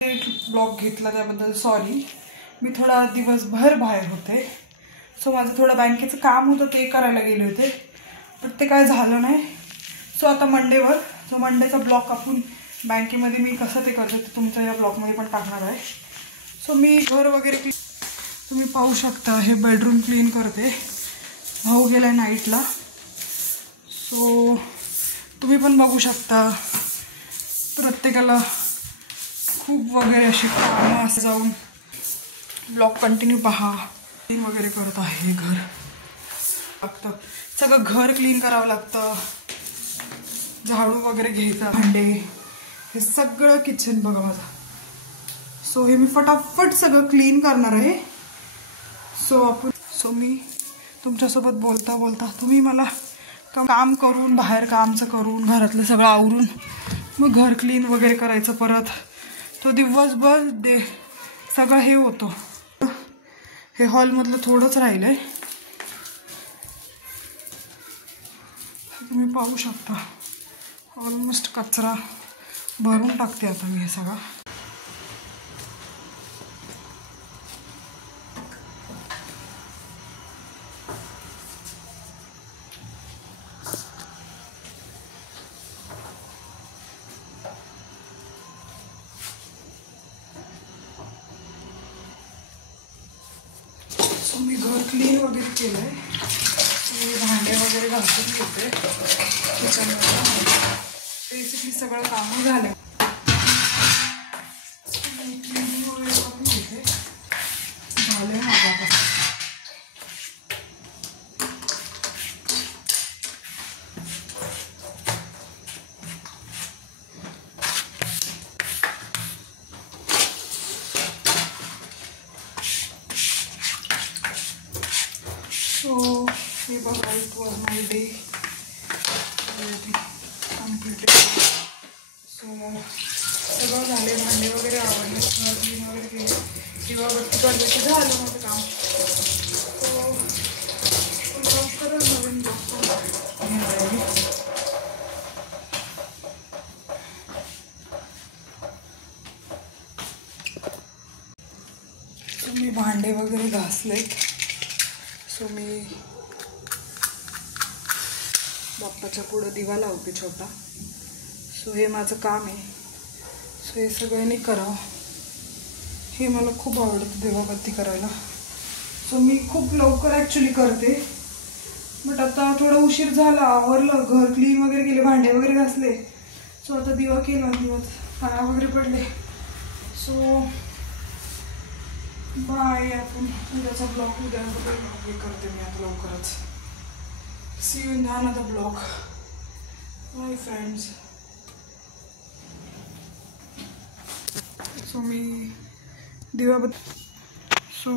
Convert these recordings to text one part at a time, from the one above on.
Blog घेतला त्याबद्दल sorry. मी थोडा दिवसभर बाहेर होते, सो माझं थोडं बँकेचं काम होतं ते करायला गेले होते, पण ते काय झालं नाही. सो आता मंडेवर जो मंडेचा ब्लॉग आपण बँकेमध्ये मी कसं ते करते ते तुमच्या या ब्लॉगमध्ये पण टाकणार आहे. सो मी घर वगैरे तुम्ही पाहू शकता, हे बेडरूम क्लीन करते. भाऊ गेला नाईटला, सो तुम्ही पण बघू शकता. प्रत्येकाला खूप वगैरे अशी कामं असं जाऊन ब्लॉग कंटिन्यू पहा. क्लीन वगैरे करत आहे घर लागतं, सगळं घर क्लीन करावं लागतं. झाडू वगैरे घ्यायचा, भांडे, हे सगळं किचन बघा माझं. सो हे मी फटाफट सगळं क्लीन करणार आहे. सो मी तुमच्यासोबत बोलता बोलता तुम्ही मला काम करून, बाहेर कामचं करून, घरातलं सगळं आवरून मग घर क्लीन वगैरे करायचं परत. तो दिवसभर सगळं हे होतं. हे हॉलमधलं थोडंच राहिलंय, तुम्ही पाहू शकता. ऑलमोस्ट कचरा भरून टाकते आता मी हे सगळं. मी घर क्लीन वगैरे केलंय. मी भांडे वगैरे घासून घेते किचनमध्ये. बेसिकली सगळं काम झालं. क्लीनिंग वगैरे करून घेते, झालंय माझं. So हे बघा, it was my day completed. So सगळं झाले, भांडे वगैरे आवडले, घर क्लीन वगैरे केले, दिवाबत्ती काढले की झालं माझं काम. सो लवकरच नवीन ब्लॉग घेणार आहे. मी भांडे वगैरे घासलेत. सो मी बाप्पाच्या पुढं दिवा लावते छोटा. सो हे माझं काम आहे. सो हे सगळ्यांनी करावं, हे मला खूप आवडतं दिवाबत्ती करायला. सो मी खूप लवकर ॲक्च्युली करते, बट आता थोडा उशीर झाला. आवरलं, घर क्लीन वगैरे केले, भांडे वगैरे घासले. सो आता दिवा केला, दिवात पाया वगैरे पडले. So bye. आपण उद्याचा ब्लॉग उद्या करते मी आता लवकरच. See you in another blog. Bye friends. So मी सो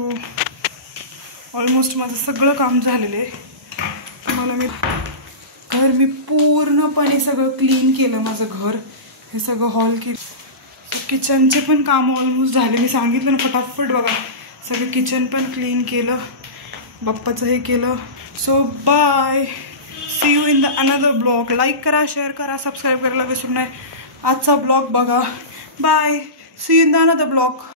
ऑलमोस्ट माझं सगळं काम झालेलं आहे. तुम्हाला मी पूर्णपणे सगळं क्लीन केलं माझं घर. हे सगळं हॉल किचनचे पण काम ऑलमोस्ट झाले. मी सांगितलं ना फटाफट बघा, सगळं किचन पण क्लीन केलं, बाप्पाचं हे केलं. So bye. See you in the another blog. Like करा, शेअर करा, सबस्क्राईब करायला विसरू नये. आजचा ब्लॉग बघा. Bye. See you in the another blog.